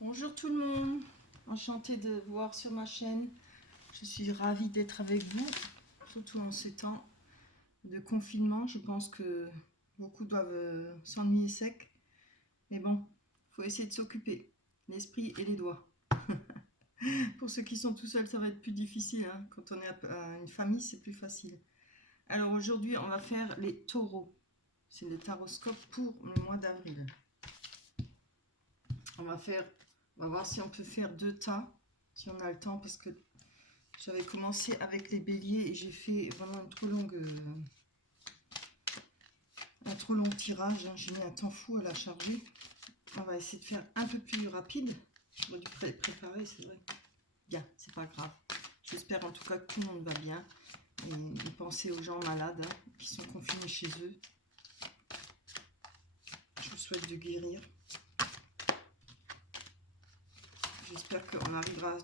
Bonjour tout le monde, enchantée de vous voir sur ma chaîne. Je suis ravie d'être avec vous, surtout en ces temps de confinement. Je pense que beaucoup doivent s'ennuyer sec, mais bon, il faut essayer de s'occuper, l'esprit et les doigts. Pour ceux qui sont tout seuls, ça va être plus difficile, hein. Quand on est à une famille, c'est plus facile. Alors aujourd'hui, on va faire les taureaux. C'est le taroscope pour le mois d'avril. On va voir si on peut faire 2 tas, si on a le temps, parce que j'avais commencé avec les béliers et j'ai fait vraiment un trop long tirage, hein. J'ai mis un temps fou à la charger. On va essayer de faire un peu plus rapide. J'aurais dû préparer, c'est vrai. Bien, c'est pas grave. J'espère en tout cas que tout le monde va bien. Et pensez aux gens malades, hein, qui sont confinés chez eux. Je vous souhaite de guérir. J'espère qu'on arrivera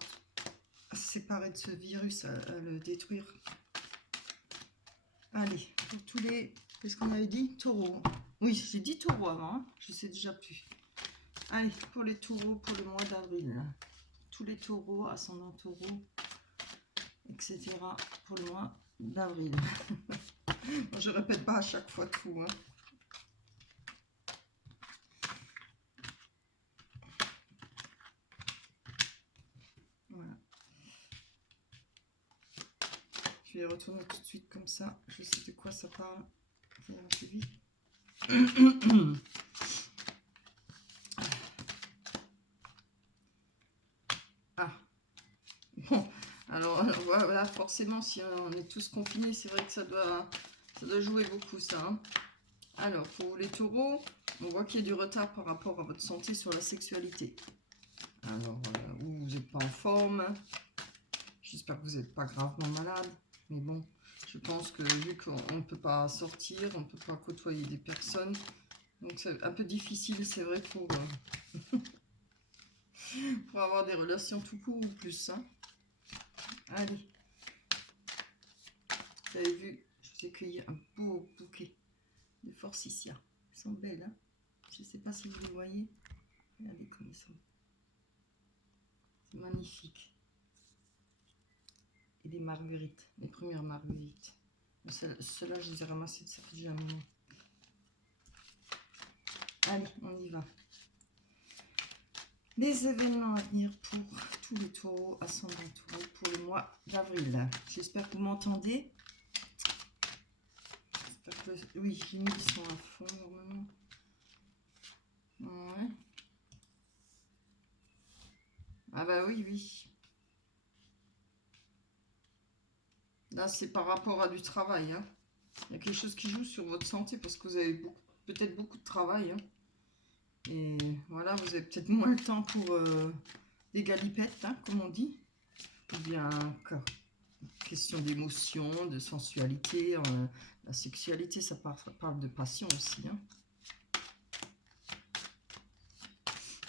à se séparer de ce virus, à le détruire. Allez, pour tous les... Qu'est-ce qu'on avait dit? Taureaux. Oui, j'ai dit taureau avant, hein. Je sais déjà plus. Allez, pour les taureaux, pour le mois d'avril. Tous les taureaux, ascendant taureau, etc. pour le mois d'avril. Je répète pas à chaque fois tout, hein. Voilà. Je vais retourner tout de suite comme ça. Je sais de quoi ça parle. Ça ira plus vite. Ah. Bon. Alors voilà, forcément, si on est tous confinés, c'est vrai que ça doit jouer beaucoup, ça, hein. Alors, pour les taureaux, on voit qu'il y a du retard par rapport à votre santé sur la sexualité. Alors, vous n'êtes pas en forme. J'espère que vous n'êtes pas gravement malade. Mais bon, je pense que vu qu'on ne peut pas sortir, on ne peut pas côtoyer des personnes. Donc, c'est un peu difficile, c'est vrai, pour avoir des relations tout court ou plus, hein. Allez. Vous avez vu, je vous ai cueilli un beau bouquet de forsythia. Elles sont belles, hein. Je ne sais pas si vous les voyez. Regardez comme ils sont. C'est magnifique. Et des marguerites, les premières marguerites. Ceux-là, je les ai ramassés, ça fait déjà un moment. Allez, on y va. Les événements à venir pour tous les taureaux, ascendants taureaux, pour le mois d'avril. J'espère que vous m'entendez. Oui, j'ai mis le son à fond normalement. Ouais. Ah bah oui, oui. Là, c'est par rapport à du travail, hein. Il y a quelque chose qui joue sur votre santé parce que vous avez peut-être beaucoup de travail, hein. Et voilà, vous avez peut-être moins le temps pour des galipettes, hein, comme on dit. Ou bien question d'émotion, de sensualité. La sexualité, ça parle de passion aussi, hein.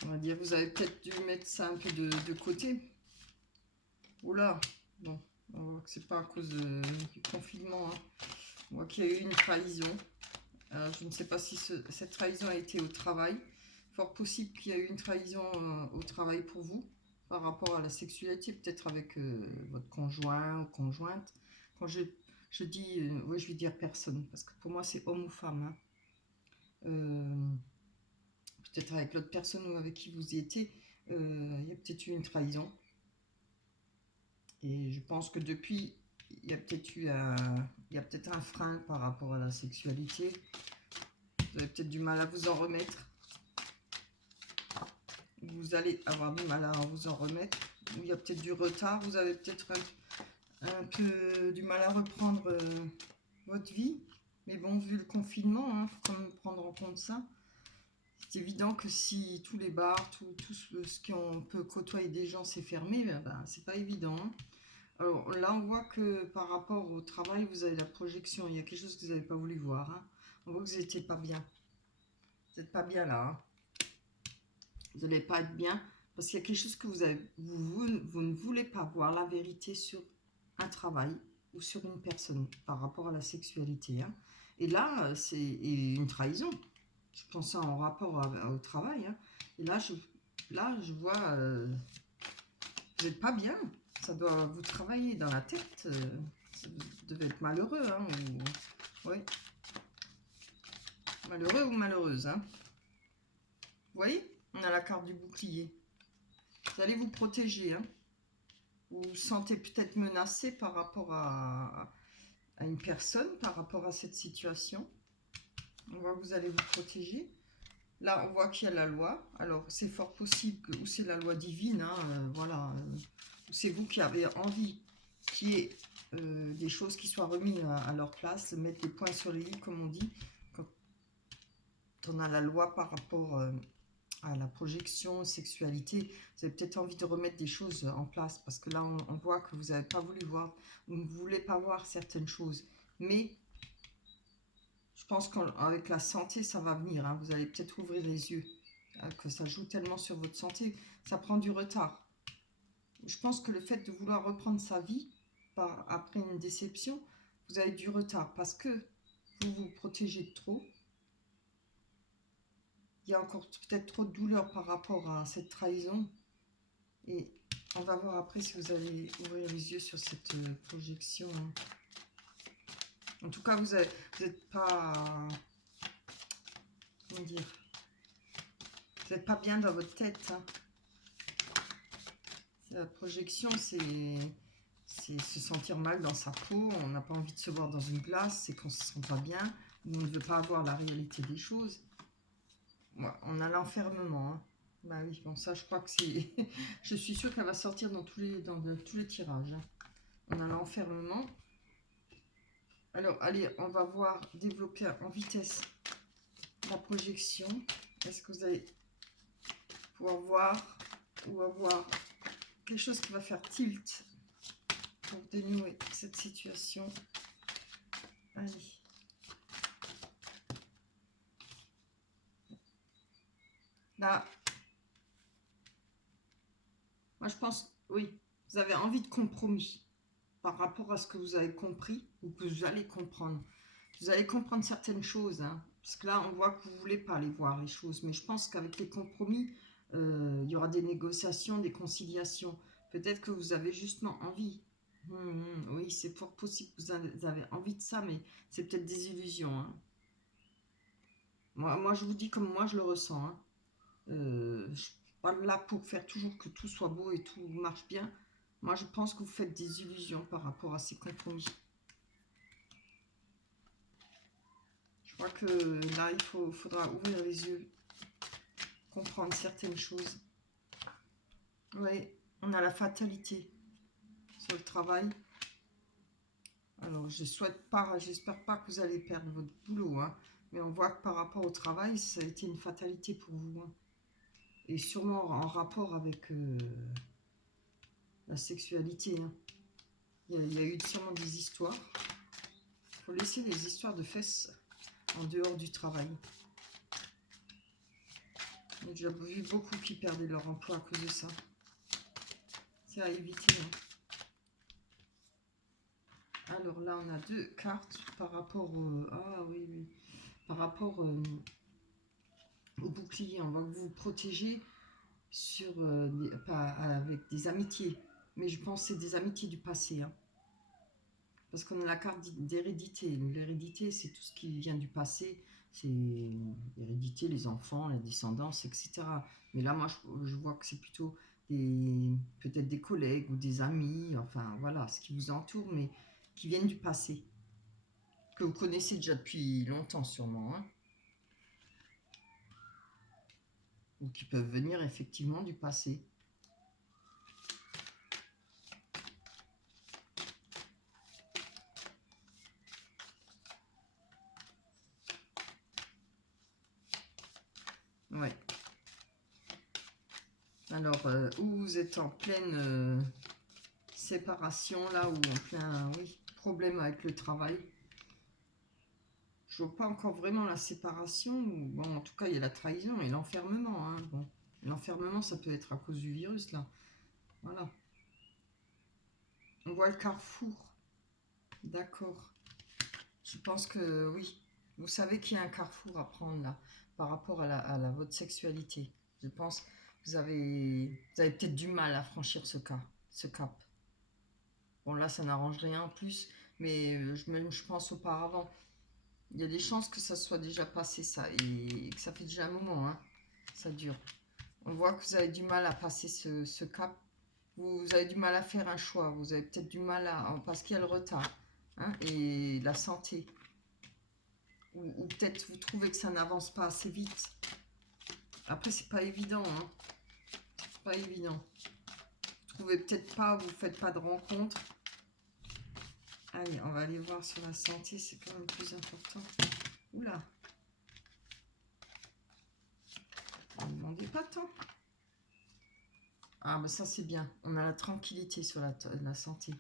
On va dire, vous avez peut-être dû mettre ça un peu de côté. Oula, bon, on voit que c'est pas à cause du confinement, hein. On voit qu'il y a eu une trahison. Alors, je ne sais pas si cette trahison a été au travail. Fort possible qu'il y a eu une trahison au travail pour vous, par rapport à la sexualité, peut-être avec votre conjoint ou conjointe. Quand je dis, ouais, je vais dire personne, parce que pour moi c'est homme ou femme, hein. Peut-être avec l'autre personne ou avec qui vous y étiez, il y a peut-être eu une trahison. Et je pense que depuis, il y a peut-être un frein par rapport à la sexualité. Vous avez peut-être du mal à vous en remettre. Vous allez avoir du mal à vous en remettre. Il y a peut-être du retard. Vous avez peut-être un peu du mal à reprendre votre vie. Mais bon, vu le confinement, il faut quand même prendre en compte ça. C'est évident que si tous les bars, tout ce qu'on peut côtoyer des gens, c'est fermé, ben, c'est pas évident, hein. Alors là, on voit que par rapport au travail, vous avez la projection. Il y a quelque chose que vous n'avez pas voulu voir, hein. On voit que vous n'étiez pas bien. Vous n'êtes pas bien là, hein. Vous n'allez pas être bien parce qu'il y a quelque chose que vous ne voulez pas voir la vérité sur un travail ou sur une personne par rapport à la sexualité, hein. Et là, c'est une trahison. Je pense ça en rapport au travail, hein. Et là, là, je vois, vous n'êtes pas bien. Ça doit vous travailler dans la tête. Vous devez être malheureux, hein, oui. Malheureux ou malheureuse, hein. Vous voyez, on a la carte du bouclier. Vous allez vous protéger, hein. Vous vous sentez peut-être menacé par rapport à une personne, par rapport à cette situation. On voit que vous allez vous protéger. Là, on voit qu'il y a la loi. Alors, c'est fort possible que ou c'est la loi divine, hein, voilà. Ou c'est vous qui avez envie qu'il y ait des choses qui soient remises à leur place, mettre les points sur les i, comme on dit, quand on a la loi par rapport à la projection, sexualité. Vous avez peut-être envie de remettre des choses en place, parce que là, on voit que vous n'avez pas voulu voir, vous ne voulez pas voir certaines choses. Mais je pense qu'avec la santé, ça va venir, hein. Vous allez peut-être ouvrir les yeux, que ça joue tellement sur votre santé, ça prend du retard. Je pense que le fait de vouloir reprendre sa vie après une déception, vous avez du retard parce que vous vous protégez de trop. Il y a encore peut-être trop de douleur par rapport à cette trahison. Et on va voir après si vous allez ouvrir les yeux sur cette projection. En tout cas, vous n'êtes pas... Comment dire? Vous n'êtes pas bien dans votre tête, hein. La projection, c'est se sentir mal dans sa peau. On n'a pas envie de se voir dans une glace, c'est qu'on ne se sent pas bien, ou on ne veut pas avoir la réalité des choses. Ouais, on a l'enfermement, hein. Bah oui, bon ça je crois que c'est... je suis sûre qu'elle va sortir dans tous les tirages, hein. On a l'enfermement. Alors allez, on va voir développer en vitesse la projection. Est-ce que vous allez pouvoir voir ou avoir quelque chose qui va faire tilt pour dénouer cette situation? Allez. Là, moi je pense, oui, vous avez envie de compromis par rapport à ce que vous avez compris ou que vous allez comprendre. Vous allez comprendre certaines choses, hein, parce que là on voit que vous ne voulez pas aller voir les choses, mais je pense qu'avec les compromis, il y aura des négociations, des conciliations. Peut-être que vous avez justement envie. Oui, c'est fort possible que vous avez envie de ça, mais c'est peut-être des illusions, hein. Moi, je vous dis comme moi je le ressens, hein. Je ne suis pas là pour faire toujours que tout soit beau et tout marche bien. Moi, je pense que vous faites des illusions par rapport à ces compromis. Je crois que là, il faudra ouvrir les yeux, comprendre certaines choses. Oui, on a la fatalité sur le travail. Alors, je souhaite pas, j'espère pas que vous allez perdre votre boulot, hein, mais on voit que par rapport au travail, ça a été une fatalité pour vous, hein. Et sûrement en rapport avec la sexualité, hein. Il y a eu sûrement des histoires. Il faut laisser les histoires de fesses en dehors du travail. J'ai déjà vu beaucoup qui perdaient leur emploi à cause de ça. C'est à éviter, hein. Alors là, on a deux cartes par rapport au... Ah oui, oui. Par rapport au bouclier. On va vous protéger sur, avec des amitiés. Mais je pense que c'est des amitiés du passé, hein. Parce qu'on a la carte d'hérédité. L'hérédité, c'est tout ce qui vient du passé. C'est l'hérédité, les enfants, la descendance, etc. Mais là, moi, je vois que c'est plutôt peut-être des collègues ou des amis, enfin, voilà, ce qui vous entoure, mais qui viennent du passé. Que vous connaissez déjà depuis longtemps, sûrement, hein. Ou qui peuvent venir effectivement du passé. Ouais. Alors, où vous êtes en pleine séparation, là, ou en plein, oui, problème avec le travail. Je vois pas encore vraiment la séparation. Bon, en tout cas, il y a la trahison et l'enfermement, hein. Bon, l'enfermement, ça peut être à cause du virus, là. Voilà. On voit le carrefour. D'accord. Je pense que, oui, vous savez qu'il y a un carrefour à prendre, là, par rapport à votre sexualité. Je pense vous avez peut-être du mal à franchir ce cap. Bon, là, ça n'arrange rien en plus, mais même je pense auparavant, il y a des chances que ça soit déjà passé, ça, et que ça fait déjà un moment, hein, ça dure. On voit que vous avez du mal à passer ce cap. Vous avez du mal à faire un choix. Vous avez peut-être du mal à... Parce qu'il y a le retard, hein, et la santé. Ou peut-être vous trouvez que ça n'avance pas assez vite. Après, c'est pas évident, hein. C'est pas évident. Vous trouvez peut-être pas, vous faites pas de rencontre. Allez, on va aller voir sur la santé, c'est quand même le plus important. Oula. Ne demandez pas tant. Ah, mais ça, c'est bien. On a la tranquillité sur la santé.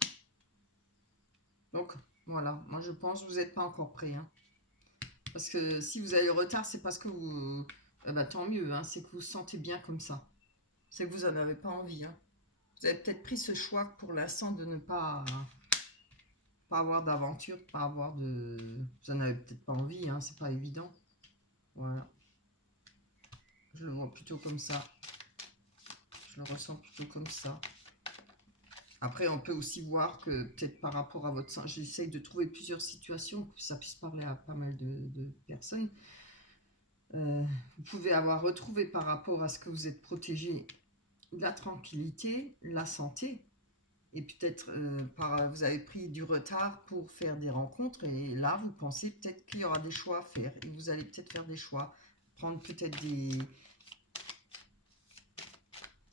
Donc, voilà. Moi, je pense que vous n'êtes pas encore prêt. Hein. Parce que si vous avez le retard, c'est parce que vous... tant mieux, hein, c'est que vous vous sentez bien comme ça. C'est que vous n'en avez pas envie. Hein. Vous avez peut-être pris ce choix pour l'instant de ne pas avoir d'aventure, pas avoir de... Vous n'en avez peut-être pas envie, hein, c'est pas évident. Voilà. Je le vois plutôt comme ça. Je le ressens plutôt comme ça. Après, on peut aussi voir que peut-être par rapport à votre santé, j'essaye de trouver plusieurs situations pour que ça puisse parler à pas mal de personnes. Vous pouvez avoir retrouvé par rapport à ce que vous êtes protégé, la tranquillité, la santé. Et peut-être vous avez pris du retard pour faire des rencontres. Et là, vous pensez peut-être qu'il y aura des choix à faire. Et vous allez peut-être faire des choix. Prendre peut-être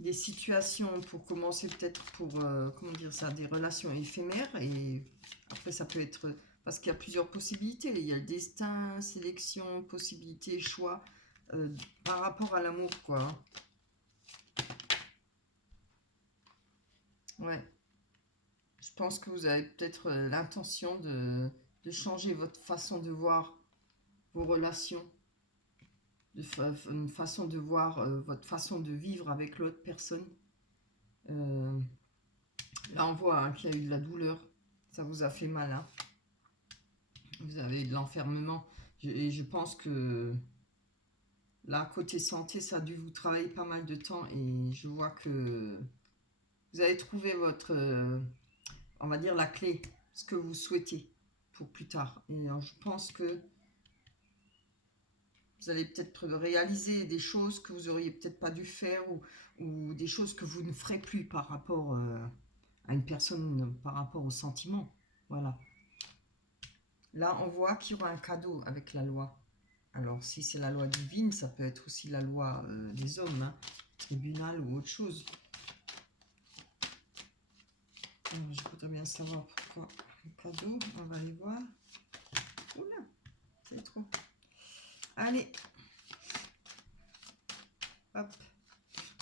des situations pour commencer peut-être pour, comment dire ça, des relations éphémères. Et après, ça peut être... Parce qu'il y a plusieurs possibilités. Il y a le destin, sélection, possibilité, choix. Par rapport à l'amour, quoi. Ouais. Je pense que vous avez peut-être l'intention de changer votre façon de voir vos relations, une façon de voir votre façon de vivre avec l'autre personne. Là, on voit hein, qu'il y a eu de la douleur. Ça vous a fait mal. Hein. Vous avez de l'enfermement. Et je pense que là, côté santé, ça a dû vous travailler pas mal de temps. Et je vois que vous avez trouvé votre... on va dire la clé, ce que vous souhaitez pour plus tard. Et je pense que vous allez peut-être réaliser des choses que vous auriez peut-être pas dû faire ou des choses que vous ne ferez plus par rapport à une personne, par rapport au sentiment. Voilà. Là, on voit qu'il y aura un cadeau avec la loi. Alors, si c'est la loi divine, ça peut être aussi la loi des hommes, hein, tribunal ou autre chose. Alors, je voudrais bien savoir pourquoi le cadeau. On va aller voir. Oula, c'est trop. Allez. Hop.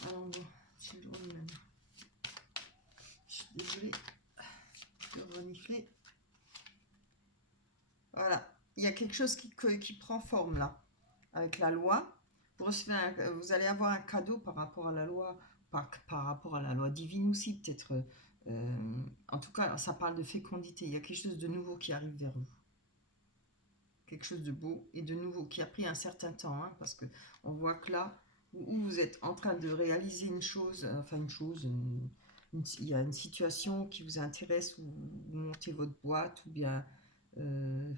Alors, bon, je le remets maintenant. Je suis désolée de renifler. Voilà. Il y a quelque chose qui prend forme là. Avec la loi. Vous allez avoir un cadeau par rapport à la loi. Par rapport à la loi divine aussi, peut-être. En tout cas, ça parle de fécondité. Il y a quelque chose de nouveau qui arrive vers vous. Quelque chose de beau et de nouveau qui a pris un certain temps. Hein, parce que on voit que là, où vous êtes en train de réaliser une chose, il y a une situation qui vous intéresse, ou vous montez votre boîte, ou bien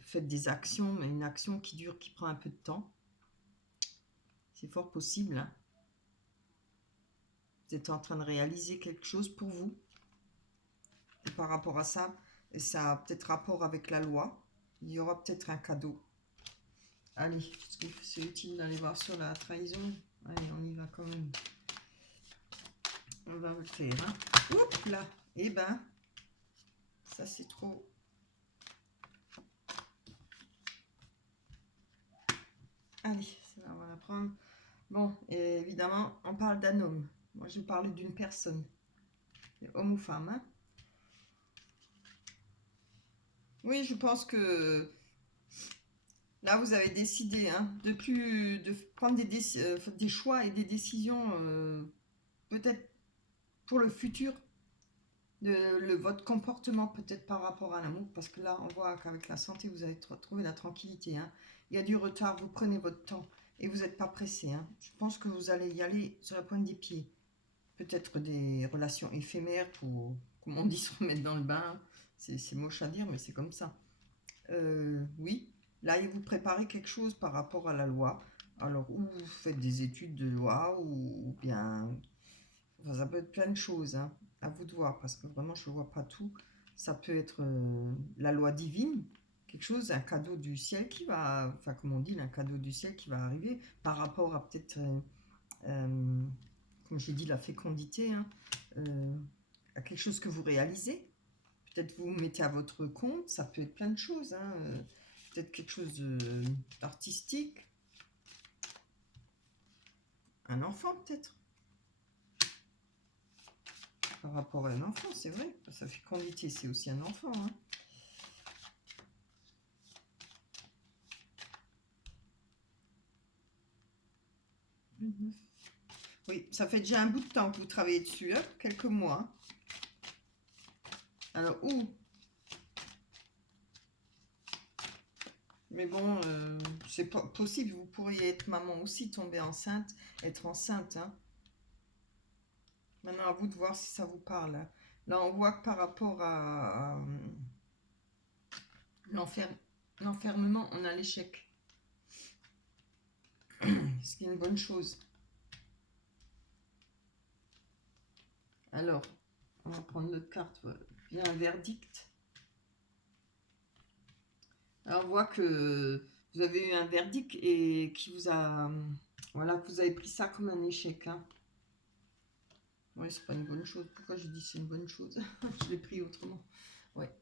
faites des actions, mais une action qui dure, qui prend un peu de temps. C'est fort possible. Hein. Vous êtes en train de réaliser quelque chose pour vous. Et par rapport à ça, et ça a peut-être rapport avec la loi, il y aura peut-être un cadeau. Allez, parce que c'est utile d'aller voir sur la trahison. Allez, on y va quand même. On va le faire. Hein. Oups là. Eh ben, ça c'est trop. Allez, ça va, on va la prendre. Bon, et évidemment, on parle d'un homme. Moi, je parle d'une personne. Homme ou femme. Hein. Oui, je pense que là, vous avez décidé hein, de prendre des choix et des décisions peut-être pour le futur. Votre comportement peut-être par rapport à l'amour, parce que là on voit qu'avec la santé vous allez trouver la tranquillité. Hein. Il y a du retard, vous prenez votre temps Et vous n'êtes pas pressé. Hein. Je pense que vous allez y aller sur la pointe des pieds. Peut-être des relations éphémères pour, comme on dit, se remettre dans le bain. C'est moche à dire, mais c'est comme ça. Oui, là, vous préparez quelque chose par rapport à la loi. Alors, ou vous faites des études de loi, ou bien... Enfin, ça peut être plein de choses, hein. À vous de voir, parce que vraiment, je ne vois pas tout. Ça peut être la loi divine, quelque chose, un cadeau du ciel qui va... Enfin, comme on dit, un cadeau du ciel qui va arriver par rapport à peut-être... comme j'ai dit, la fécondité, hein, à quelque chose que vous réalisez. Peut-être vous mettez à votre compte, ça peut être plein de choses. Hein, peut-être quelque chose d'artistique. Un enfant, peut-être. Par rapport à un enfant, c'est vrai. Sa fécondité, c'est aussi un enfant. Hein. Oui, ça fait déjà un bout de temps que vous travaillez dessus, hein, quelques mois. Hein. Alors, où? Mais bon, c'est pas possible, vous pourriez être maman aussi, tomber enceinte, être enceinte. Hein. Maintenant, à vous de voir si ça vous parle. Hein. Là, on voit que par rapport à l'enfermement, on a l'échec. Ce qui est une bonne chose. Alors, on va prendre notre carte. Il y a un verdict. Alors, on voit que vous avez eu un verdict et qui vous a... Voilà, que vous avez pris ça comme un échec. Hein. Oui, c'est pas une bonne chose. Pourquoi je dis c'est une bonne chose? Je l'ai pris autrement. Ouais.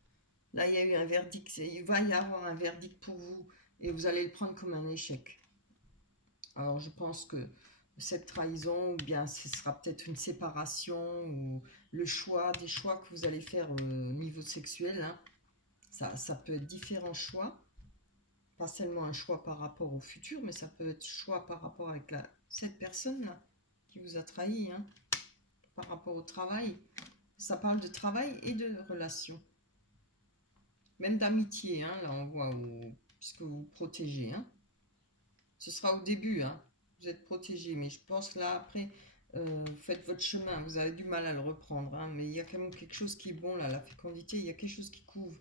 Là, il y a eu un verdict. Il va y avoir un verdict pour vous et vous allez le prendre comme un échec. Alors, je pense que cette trahison, ou bien ce sera peut-être une séparation, ou le choix, des choix que vous allez faire au niveau sexuel. Hein. Ça peut être différents choix. Pas seulement un choix par rapport au futur, mais ça peut être choix par rapport avec cette personne-là qui vous a trahi. Hein. Par rapport au travail. Ça parle de travail et de relation. Même d'amitié, hein, là on voit, puisque vous vous protégez. Hein. Ce sera au début, hein, vous êtes protégé, mais je pense que là après, vous faites votre chemin, vous avez du mal à le reprendre, hein, mais il y a quand même quelque chose qui est bon là, la fécondité, il y a quelque chose qui couvre,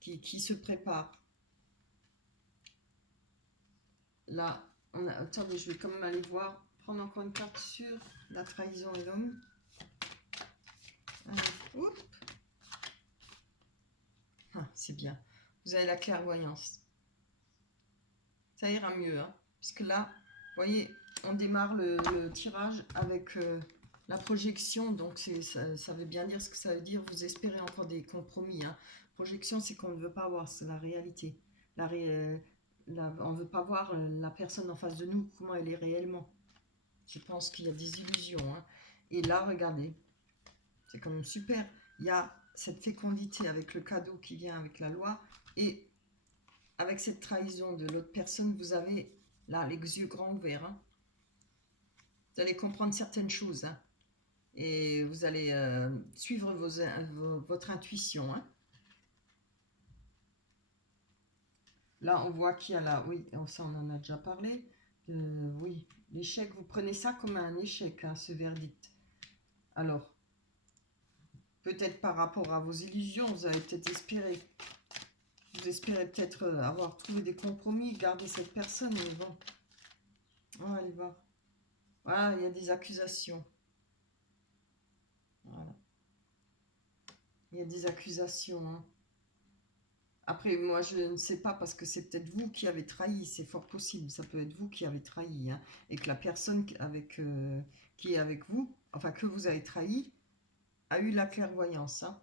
qui se prépare. Là, attendez, je vais quand même aller voir, prendre encore une carte sur la trahison et l'homme. Ah, c'est bien. Vous avez la clairvoyance. Ça ira mieux, hein, parce que là, vous voyez, on démarre le tirage avec la projection, donc ça veut bien dire ce que ça veut dire, vous espérez encore des compromis. Hein. Projection, c'est qu'on ne veut pas voir, c'est la réalité. On ne veut pas voir la personne en face de nous, comment elle est réellement. Je pense qu'il y a des illusions. Hein. Et là, regardez, c'est quand même super. Il y a cette fécondité avec le cadeau qui vient avec la loi, et avec cette trahison de l'autre personne, vous avez là les yeux grands ouverts. Hein. Vous allez comprendre certaines choses. Hein. Et vous allez suivre votre intuition. Hein. Là, on voit qu'il y a là, oui, ça on en a déjà parlé. Oui, l'échec, vous prenez ça comme un échec, hein, ce verdict. Alors, peut-être par rapport à vos illusions, vous avez peut-être espéré. Vous espérez peut-être avoir trouvé des compromis, garder cette personne, mais bon. Oh, elle va. Voilà, il y a des accusations. Voilà. Il y a des accusations. Hein. Après, moi, je ne sais pas parce que c'est peut-être vous qui avez trahi. C'est fort possible. Ça peut être vous qui avez trahi. Hein, et que la personne qui est avec vous, enfin que vous avez trahi, a eu la clairvoyance. Hein.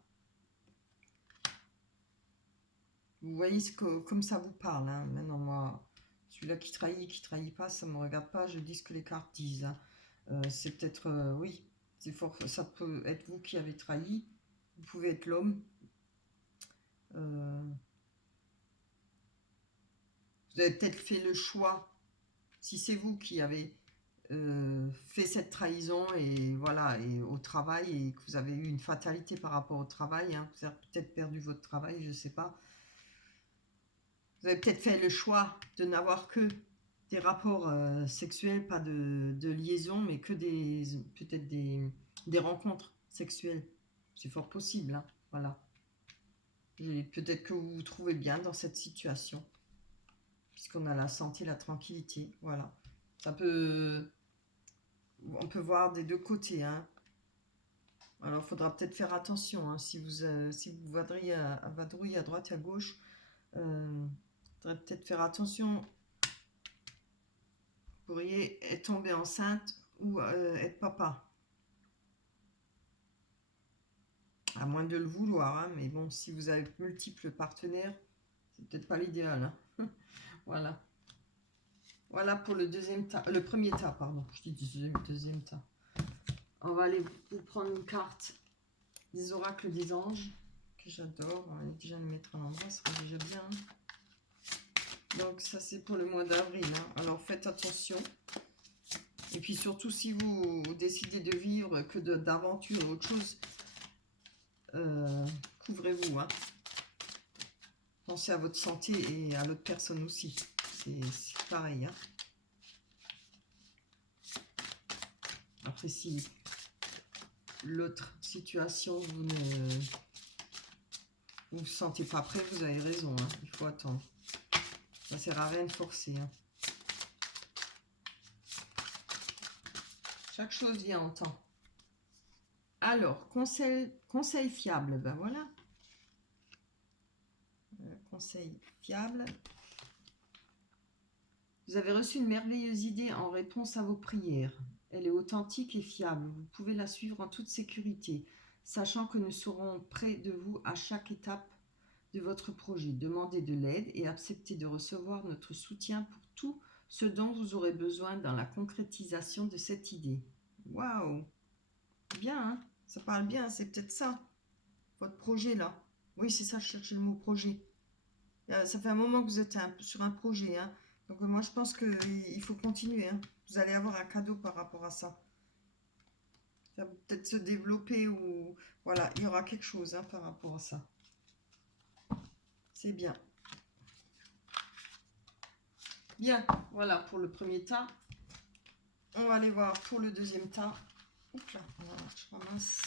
Vous voyez comme ça vous parle. Hein. Maintenant, moi, celui-là qui trahit pas, ça ne me regarde pas. Je dis ce que les cartes disent. Hein. C'est peut-être, oui, c'est fort. Ça peut être vous qui avez trahi. Vous pouvez être l'homme. Vous avez peut-être fait le choix, si c'est vous qui avez fait cette trahison et voilà, et au travail, et que vous avez eu une fatalité par rapport au travail, hein, vous avez peut-être perdu votre travail, je ne sais pas. Vous avez peut-être fait le choix de n'avoir que des rapports sexuels, pas de liaison, mais que peut-être des rencontres sexuelles. C'est fort possible, hein, voilà. Peut-être que vous vous trouvez bien dans cette situation, puisqu'on a la santé, la tranquillité, voilà. On peut voir des deux côtés, hein. Alors, il faudra peut-être faire attention, hein, si vous vadrouillez à droite et à gauche, faudrait peut-être faire attention. Vous pourriez être tombé enceinte ou être papa. À moins de le vouloir, hein, mais bon, si vous avez multiples partenaires, c'est peut-être pas l'idéal, hein. Voilà. Voilà pour le premier tas, pardon. Je dis deuxième tas. On va aller vous prendre une carte des oracles des anges, que j'adore. On va déjà le mettre à l'endroit, ça sera déjà bien. Donc ça c'est pour le mois d'avril, hein. Alors faites attention. Et puis surtout si vous décidez de vivre que d'aventure ou autre chose, couvrez-vous, hein. Pensez à votre santé et à l'autre personne aussi. C'est pareil, hein. Après, si l'autre situation, vous ne vous sentez pas prêt, vous avez raison, hein. Il faut attendre. Ça sert à rien de forcer, hein. Chaque chose vient en temps. Alors, conseil fiable, ben voilà. Conseil fiable. Vous avez reçu une merveilleuse idée en réponse à vos prières. Elle est authentique et fiable. Vous pouvez la suivre en toute sécurité, sachant que nous serons près de vous à chaque étape de votre projet. Demandez de l'aide et acceptez de recevoir notre soutien pour tout ce dont vous aurez besoin dans la concrétisation de cette idée. Waouh! Bien, hein? Ça parle bien, c'est peut-être ça, votre projet là. Oui, c'est ça, je cherchais le mot projet. Ça fait un moment que vous êtes sur un projet, hein. Donc moi je pense qu'il faut continuer, hein. Vous allez avoir un cadeau par rapport à ça. Ça va peut-être se développer ou... Voilà, il y aura quelque chose, hein, par rapport à ça. C'est bien. Bien, voilà pour le premier tas. On va aller voir pour le deuxième tas. Oups là, je ramasse.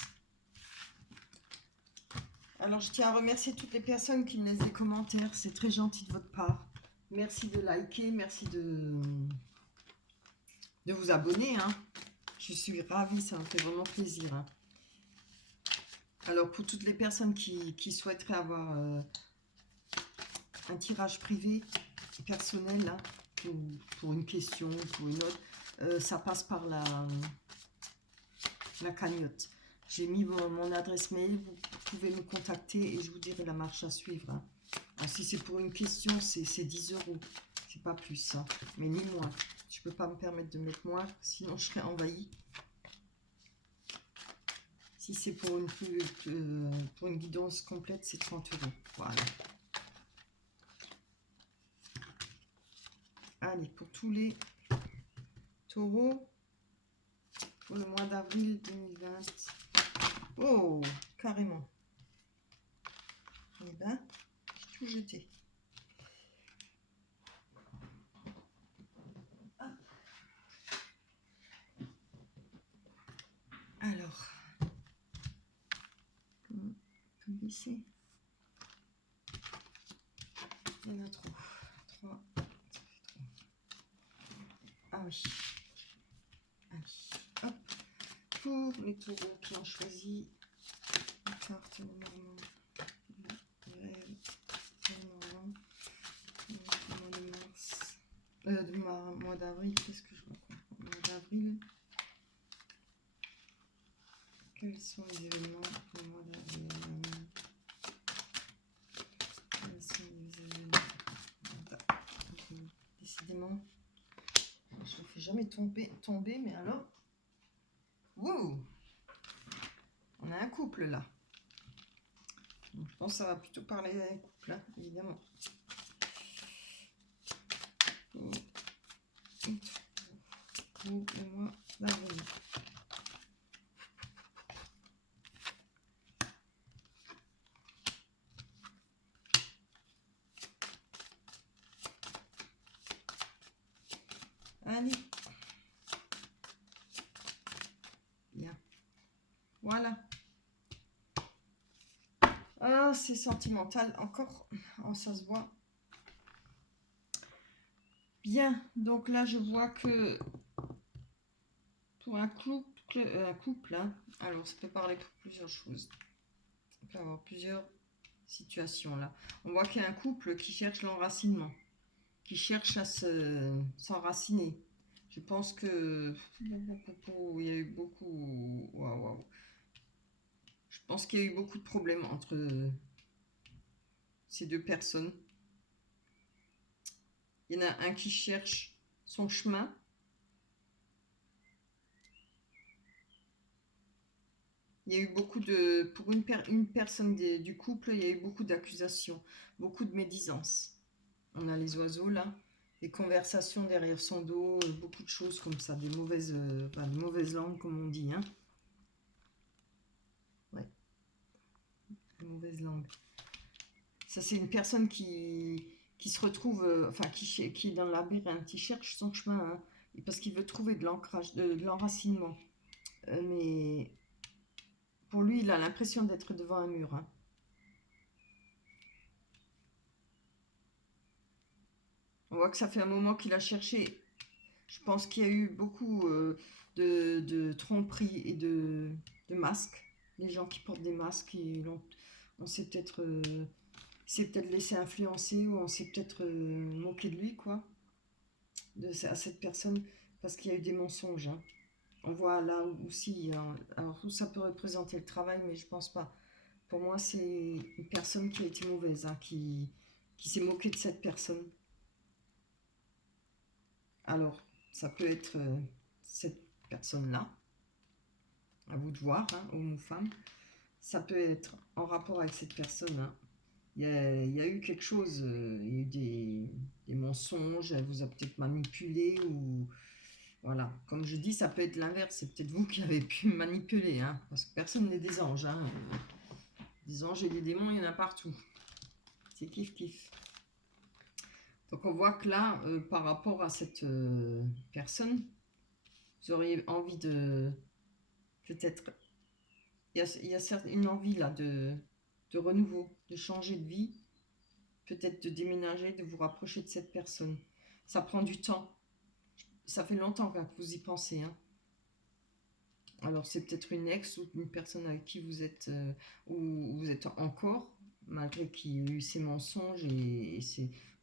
Alors je tiens à remercier toutes les personnes qui me laissent des commentaires. C'est très gentil de votre part. Merci de liker, merci de vous abonner, hein. Je suis ravie, ça me fait vraiment plaisir, hein. Alors pour toutes les personnes qui souhaiteraient avoir un tirage privé personnel, là, pour une question, pour une autre, ça passe par la cagnotte. J'ai mis mon adresse mail, vous pouvez me contacter et je vous dirai la marche à suivre, hein. Alors, si c'est pour une question, c'est 10 €, c'est pas plus, hein, mais ni moins. Je peux pas me permettre de mettre moins, sinon je serais envahie. Si c'est pour une guidance complète, c'est 30 €. Voilà. Allez, pour tous les taureaux, pour le mois d'avril 2020. Oh, carrément. Eh ben, j'ai tout jeté. Alors, comme ici, il y en a trop. 3. Ah oui. Allez, hop. Pour les taureaux qui ont choisi la carte numéro du mois d'avril, qu'est-ce que je raconte? Mois d'avril. Quels sont les événements pour le mois d'avril? Quels sont les événements? Décidément, je ne fais jamais tomber, mais alors... Wow! On a un couple là. Donc, je pense que ça va plutôt parler d'un couple, hein, évidemment. Pour le mois d'avril. Voilà. Ah, c'est sentimental encore. Oh, ça se voit. Bien, donc là, je vois que pour un couple hein, alors ça peut parler pour plusieurs choses. Il peut y avoir plusieurs situations là. On voit qu'il y a un couple qui cherche l'enracinement, qui cherche à s'enraciner. Je pense que il y a eu beaucoup. Waouh, waouh. Je pense qu'il y a eu beaucoup de problèmes entre ces deux personnes. Il y en a un qui cherche son chemin. Il y a eu beaucoup de... Pour une personne du couple, il y a eu beaucoup d'accusations, beaucoup de médisances. On a les oiseaux là, des conversations derrière son dos, beaucoup de choses comme ça, des mauvaises langues comme on dit. Hein. Ouais, des mauvaises langues. Ça c'est une personne qui se retrouve, enfin qui est dans le labyrinthe, qui cherche son chemin, hein, parce qu'il veut trouver de l'ancrage, de l'enracinement. Mais pour lui, il a l'impression d'être devant un mur. Hein. On voit que ça fait un moment qu'il a cherché. Je pense qu'il y a eu beaucoup de tromperies et de masques. Les gens qui portent des masques, on s'est peut-être laissé influencer ou on s'est peut-être moqué de lui, quoi, à cette personne, parce qu'il y a eu des mensonges. Hein. On voit là aussi, alors ça peut représenter le travail, mais je pense pas. Pour moi, c'est une personne qui a été mauvaise, hein, qui s'est moquée de cette personne. Alors, ça peut être cette personne-là, à vous de voir, hein, homme ou femme. Ça peut être en rapport avec cette personne. Hein. Il y a eu quelque chose, il y a eu des mensonges, elle vous a peut-être manipulé ou... Voilà, comme je dis, ça peut être l'inverse, c'est peut-être vous qui avez pu manipuler, hein, parce que personne n'est des anges. Hein. Des anges et des démons, il y en a partout. C'est kiff kiff. Donc on voit que là, par rapport à cette personne, vous auriez envie de... Peut-être... Il y a certes une envie là de renouveau, de changer de vie, peut-être de déménager, de vous rapprocher de cette personne. Ça prend du temps. Ça fait longtemps que vous y pensez. Hein. Alors c'est peut-être une ex ou une personne avec qui vous êtes, ou vous êtes encore, malgré qu'il y ait eu ces mensonges et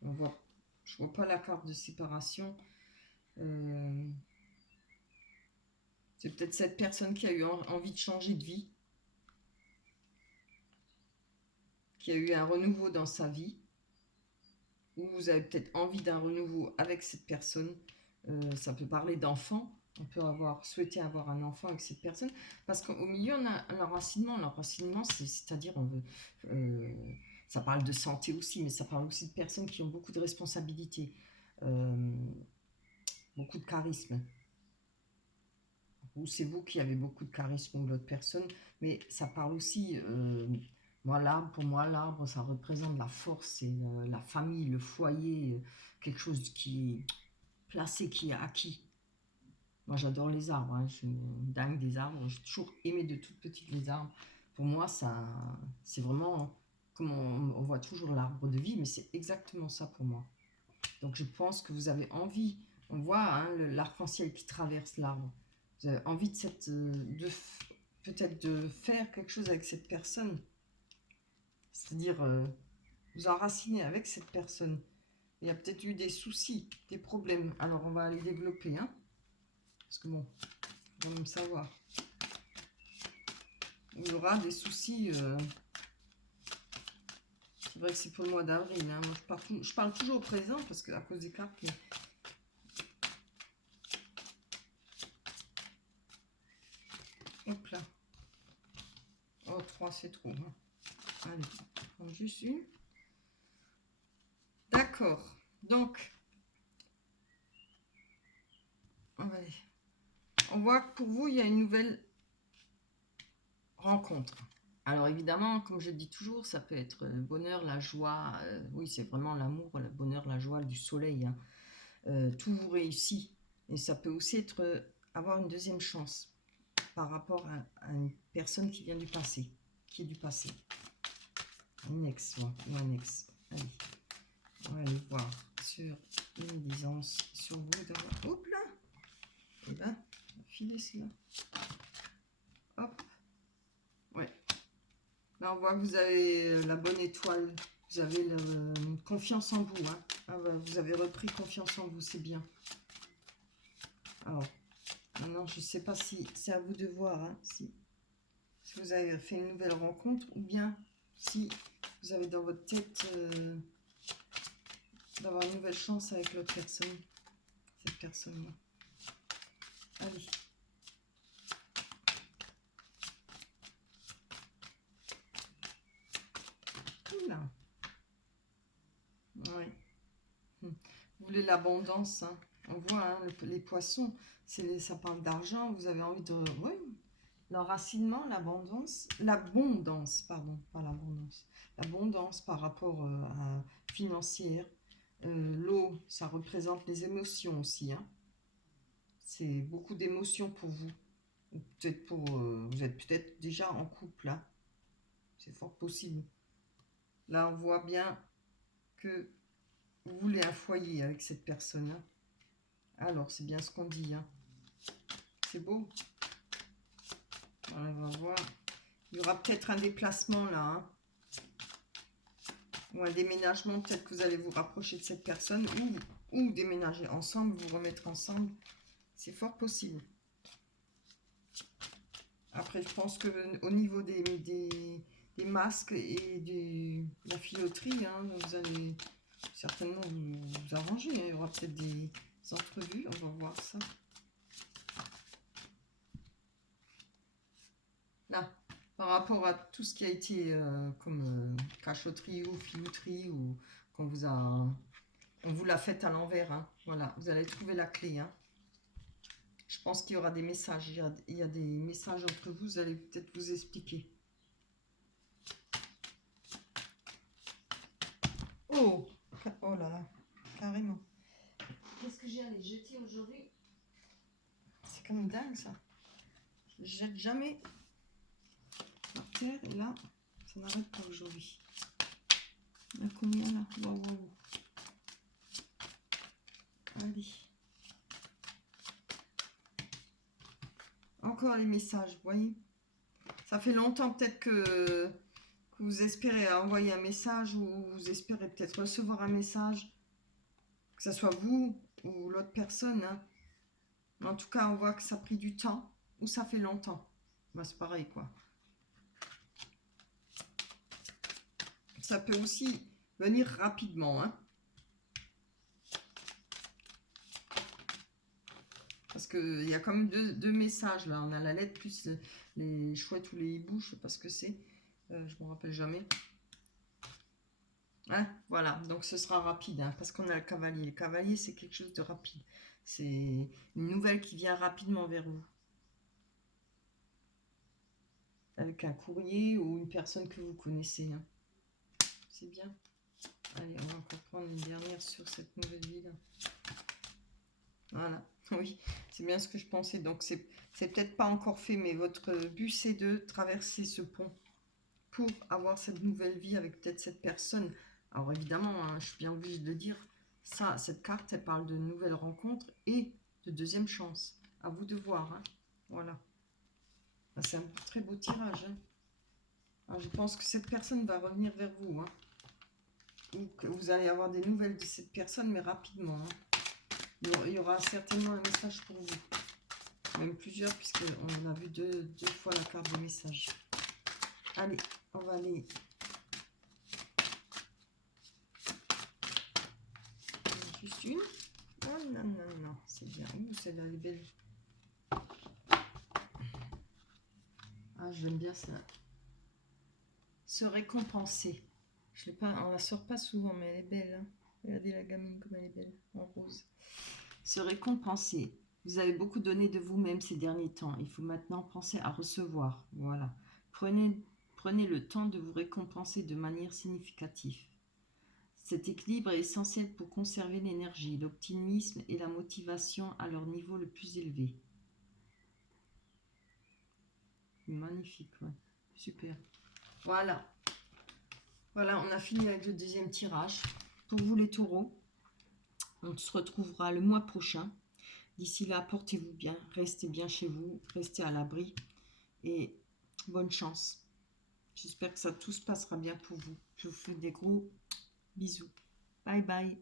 on voit, je vois pas la carte de séparation. Euh, c'est peut-être cette personne qui a eu envie de changer de vie, qui a eu un renouveau dans sa vie, ou vous avez peut-être envie d'un renouveau avec cette personne. Ça peut parler d'enfant. On peut souhaité avoir un enfant avec cette personne. Parce qu'au milieu, on a l'enracinement. L'enracinement, c'est-à-dire, ça parle de santé aussi, mais ça parle aussi de personnes qui ont beaucoup de responsabilités, euh, beaucoup de charisme. Ou c'est vous qui avez beaucoup de charisme ou l'autre personne, mais ça parle aussi, pour moi, l'arbre, ça représente la force, c'est la famille, le foyer, quelque chose qui est placé, qui est acquis. Moi, j'adore les arbres, hein, je suis dingue des arbres, j'ai toujours aimé de toute petite les arbres. Pour moi, c'est vraiment, comme on voit toujours l'arbre de vie, mais c'est exactement ça pour moi. Donc, je pense que vous avez envie, on voit hein, l'arc-en-ciel qui traverse l'arbre. Vous avez envie peut-être de faire quelque chose avec cette personne. C'est-à-dire vous enraciner avec cette personne. Il y a peut-être eu des soucis, des problèmes. Alors on va les développer. Hein, parce que bon, il faut quand même savoir. Il y aura des soucis. C'est vrai que c'est pour le mois d'avril. Hein. Moi, je parle toujours au présent parce qu'à cause des cartes. Hop là. Oh, 3, c'est trop. Hein. Allez, on prend juste une. D'accord. Donc, on voit que pour vous, il y a une nouvelle rencontre. Alors évidemment, comme je dis toujours, ça peut être le bonheur, la joie. Oui, c'est vraiment l'amour, le bonheur, la joie, du soleil. Hein. Tout vous réussit. Et ça peut aussi être avoir une deuxième chance. par rapport à une personne qui vient du passé, qui est du passé. Un ex, ou un ex. Allez, on va aller voir sur une médisance sur vous d'abord. Hop là. Et là, on va filer celui-là. Hop. Ouais. Là, on voit que vous avez la bonne étoile. Vous avez confiance en vous. Hein. Ah, vous avez repris confiance en vous, c'est bien. Alors, maintenant, je ne sais pas si c'est à vous de voir. Hein, si vous avez fait une nouvelle rencontre ou bien si vous avez dans votre tête d'avoir une nouvelle chance avec l'autre personne. Cette personne-là. Allez. Oula. Ouais. Vous voulez l'abondance, hein. On voit hein, les poissons, ça parle d'argent, vous avez envie de... Oui, l'enracinement, l'abondance, pardon, pas l'abondance, l'abondance par rapport à financière. L'eau, ça représente les émotions aussi, hein. C'est beaucoup d'émotions pour vous. Peut-être vous êtes peut-être déjà en couple, là. C'est fort possible. Là, on voit bien que vous voulez un foyer avec cette personne. Hein. Alors, c'est bien ce qu'on dit. Hein. C'est beau. Voilà, on va voir. Il y aura peut-être un déplacement là. Hein. Ou un déménagement. Peut-être que vous allez vous rapprocher de cette personne. Ou déménager ensemble, vous remettre ensemble. C'est fort possible. Après, je pense qu'au niveau des masques et de la filoterie, hein, vous allez certainement vous arranger. Hein. Il y aura peut-être des entrevues. On va voir ça. Là, par rapport à tout ce qui a été comme cachotterie ou filouterie ou qu'on vous l'a fait à l'envers. Hein. Voilà, vous allez trouver la clé. Hein. Je pense qu'il y aura des messages. Il y a des messages entre vous. Vous allez peut-être vous expliquer. Oh, oh là là, carrément. Qu'est-ce que j'ai à les jeter aujourd'hui? C'est comme dingue ça. Je jette jamais par terre et là, ça n'arrête pas aujourd'hui. Il y a combien là? Waouh. Allez. Encore les messages, vous voyez. Ça fait longtemps peut-être que vous espérez envoyer un message ou vous espérez peut-être recevoir un message. Que ce soit vous ou l'autre personne. Hein. En tout cas, on voit que ça a pris du temps ou ça fait longtemps. Ben, c'est pareil, quoi. Ça peut aussi venir rapidement. Hein. Parce qu'il y a quand même deux messages, là. On a la lettre plus les chouettes ou les hiboux, je ne sais pas ce que c'est. Je ne me rappelle jamais. Hein, voilà, donc ce sera rapide, hein, parce qu'on a le cavalier. Le cavalier, c'est quelque chose de rapide. C'est une nouvelle qui vient rapidement vers vous. Avec un courrier ou une personne que vous connaissez. Hein. C'est bien. Allez, on va encore prendre une dernière sur cette nouvelle ville. Voilà, oui, c'est bien ce que je pensais. Donc, c'est peut-être pas encore fait, mais votre but, c'est de traverser ce pont pour avoir cette nouvelle vie avec peut-être cette personne. Alors, évidemment, hein, je suis bien obligée de le dire, ça, cette carte, elle parle de nouvelles rencontres et de deuxième chance. À vous de voir. Hein. Voilà. C'est un très beau tirage. Hein. Alors, je pense que cette personne va revenir vers vous. Hein. Ou que vous allez avoir des nouvelles de cette personne, mais rapidement. Hein. Il y aura certainement un message pour vous. Même plusieurs, puisqu'on a vu deux fois la carte de message. Allez, on va aller... Juste une. Oh non, non, non, c'est bien. Ouh, celle-là, elle est belle. Ah, j'aime bien ça. Se récompenser. Je l'ai pas, on la sort pas souvent, mais elle est belle. Hein. Regardez la gamine comme elle est belle, en rose. Se récompenser. Vous avez beaucoup donné de vous-même ces derniers temps. Il faut maintenant penser à recevoir. Voilà. Prenez le temps de vous récompenser de manière significative. Cet équilibre est essentiel pour conserver l'énergie, l'optimisme et la motivation à leur niveau le plus élevé. Magnifique, ouais. Super. Voilà. Voilà, on a fini avec le deuxième tirage. Pour vous les taureaux, on se retrouvera le mois prochain. D'ici là, portez-vous bien, restez bien chez vous, restez à l'abri et bonne chance. J'espère que tout se passera bien pour vous. Je vous fais des gros bisous. Bye bye.